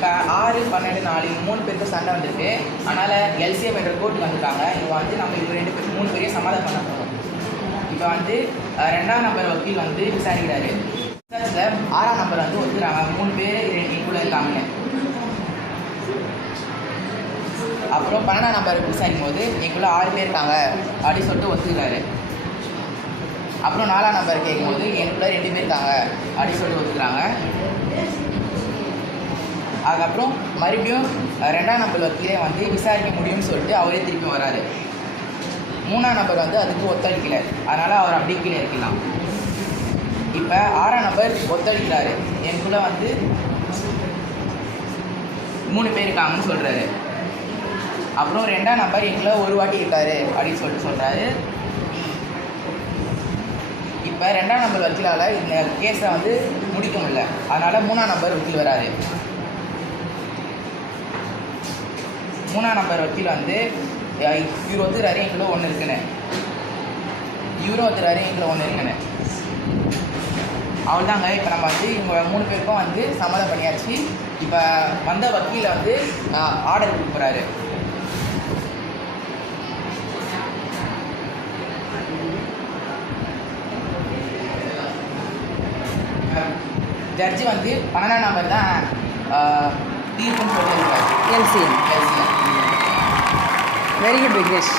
இப்போ 6, 12, 4 3 பேருக்கு சண்டை வந்திருக்கு. அதனால் எல்சிஎம் என்ற கோர்ட்டுக்கு வந்துட்டாங்க. இப்போ வந்து நம்ம இப்போ 3 பேரையும் சமாதானம் பண்ண போகிறோம். இப்போ வந்து 2ஆம் நம்பர் வக்கீல் வந்து விசாரிக்கிறாரு. விசாரிச்சில் 6ஆம் நம்பர் வந்து ஒத்துக்கிறாங்க. 3 பேர் கூட இருக்காங்கன்னு. அப்புறம் 12ஆம் நம்பருக்கு விசாரிக்கும் போது எங்களுக்குள்ள 6 பேர் இருக்காங்க அப்படின்னு சொல்லிட்டு ஒத்துக்கிறாரு. அப்புறம் 4ஆம் நம்பர் கேட்கும்போது எனக்குள்ள 2 பேர் இருக்காங்க அப்படின்னு சொல்லிட்டு ஒத்துக்கிறாங்க. அதுக்கப்புறம் மறுபடியும் 2ஆம் நம்பர் வக்கீலே வந்து விசாரிக்க முடியும்னு சொல்லிட்டு அவரே திருப்பி வராரு. 3ஆம் நம்பர் வந்து அதுக்கு ஒத்துழைக்கல. அதனால் அவர் அப்படி கீழே இருக்கலாம். இப்போ 6ஆம் நம்பர் ஒத்துழைக்கிறாரு. எனக்குள்ளே வந்து 3 பேர் இருக்காங்கன்னு சொல்கிறாரு. அப்புறம் 2ஆம் நம்பர் எங்களை ஒரு வாட்டி இருக்காரு அப்படின்னு சொல்லிட்டு சொல்கிறாரு. இப்போ 2ஆம் நம்பர் வக்கீலால் இந்த கேஸை வந்து முடிக்க முடியல. அதனால் 3ஆம் நம்பர் வக்கீல் வராரு. 3ஆம் நம்பர் வக்கீல் வந்து இவர் ஒத்துக்கிறாரு எங்களை ஒன்று இருக்குன்னு, இவரும் ஒத்துக்கிறாரு எங்களை ஒன்று இருக்குன்னு. அவ்வளோதாங்க. இப்போ நம்ம வந்து இவங்க 3 பேருக்கும் வந்து சம்மதம் பண்ணியாச்சு. இப்போ வந்த வக்கீலை வந்து ஆர்டர் கொடுக்குறாரு. ஜட்ஜி வந்து 12ஆம் நம்பர் தான் தீர்ப்புன்னு சொல்லியிருக்காரு. எல்சிஎம். Very good Vignesh.